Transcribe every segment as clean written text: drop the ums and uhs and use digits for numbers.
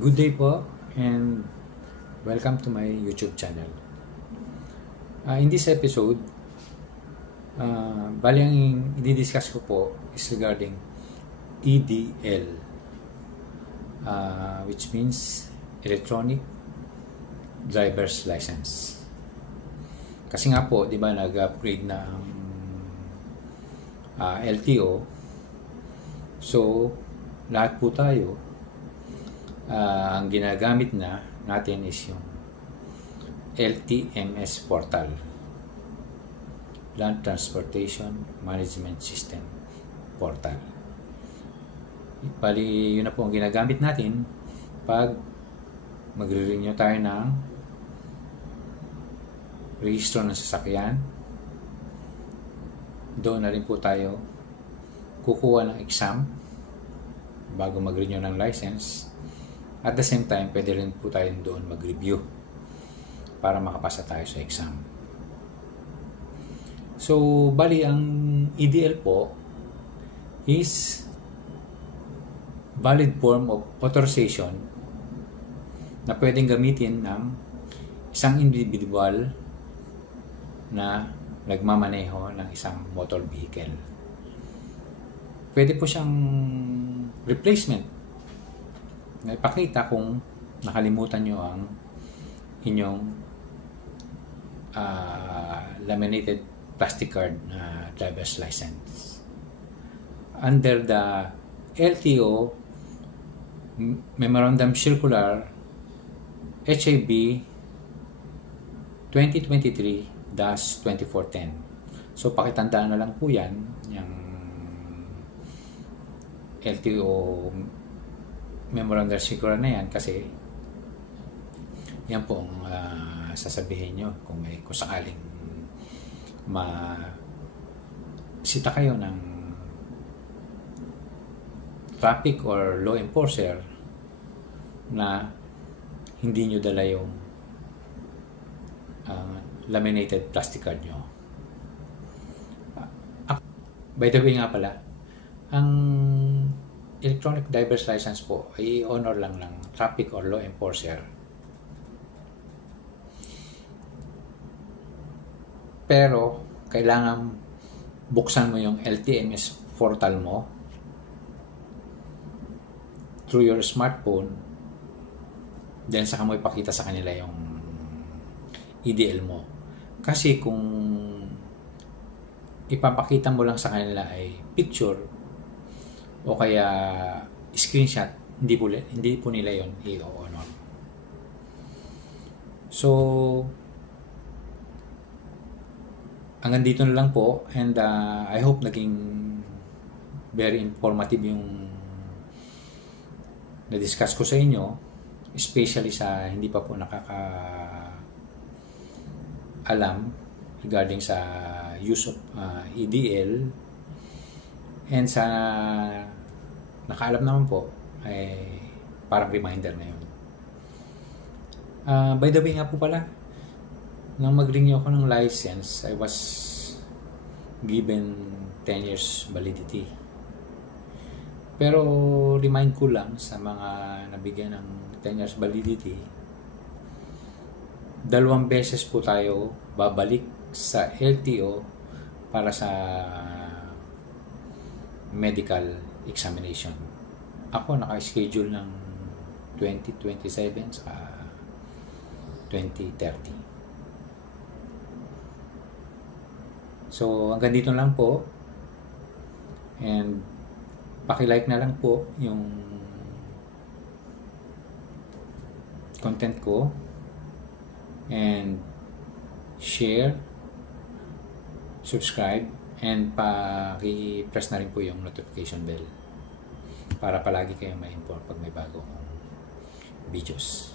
Good day po and welcome to my YouTube channel. In this episode, bali ang i-discuss ko po is regarding EDL, which means Electronic Driver's License. Kasi nga po, di ba, nag-upgrade na ang LTO. So, lahat po tayo, ang ginagamit natin is yung LTMS portal, Land Transportation Management System portal. Bali, yun na po ang ginagamit natin pag magre-renew tayo ng rehistro ng sasakyan. Doon na rin po tayo kukuha ng exam bago mag-renew ng license. At the same time, pwede rin po tayo doon mag-review para makapasa tayo sa exam. So, bali, ang EDL po is valid form of authorization na pwedeng gamitin ng isang individual na nagmamaneho ng isang motor vehicle. Pwede po siyang replacement. Ipakita kung nakalimutan nyo ang inyong laminated plastic card na driver's license. Under the LTO Memorandum Circular HAB 2023-2410. So, pakitandaan na lang po yan, yung LTO Memorandum Circular na yan, kasi yan po ang sasabihin nyo kung sakaling masita kayo ng traffic or law enforcer na hindi nyo dala yung laminated plastic card nyo. By the way nga pala, ang electronic driver's license po ay honor lang ng traffic or law enforcer. Pero kailangan buksan mo yung LTMS portal mo through your smartphone, then saka mo ipakita sa kanila yung EDL mo. Kasi kung ipapakita mo lang sa kanila ay picture o kaya screenshot, hindi po nila yon i-honor. So, hanggang dito na lang po, and I hope naging very informative yung na-discuss ko sa inyo, especially sa hindi pa po nakaka-alam regarding sa use of EDL. And sa nakaalam naman po, ay parang reminder na yun. By the way nga po pala, nang mag-renew ako ng license, I was given 10 years validity. Pero remind ko lang sa mga nabigyan ng 10 years validity, 2 beses po tayo babalik sa LTO para sa medical examination. Ako naka-schedule ng 2027 sa 2030. So, hanggang dito lang po. And paki-like na lang po yung content ko. And share, subscribe, and paki-press na rin po yung notification bell para palagi kayong ma-inform pag may bagong videos.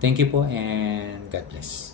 Thank you po and God bless.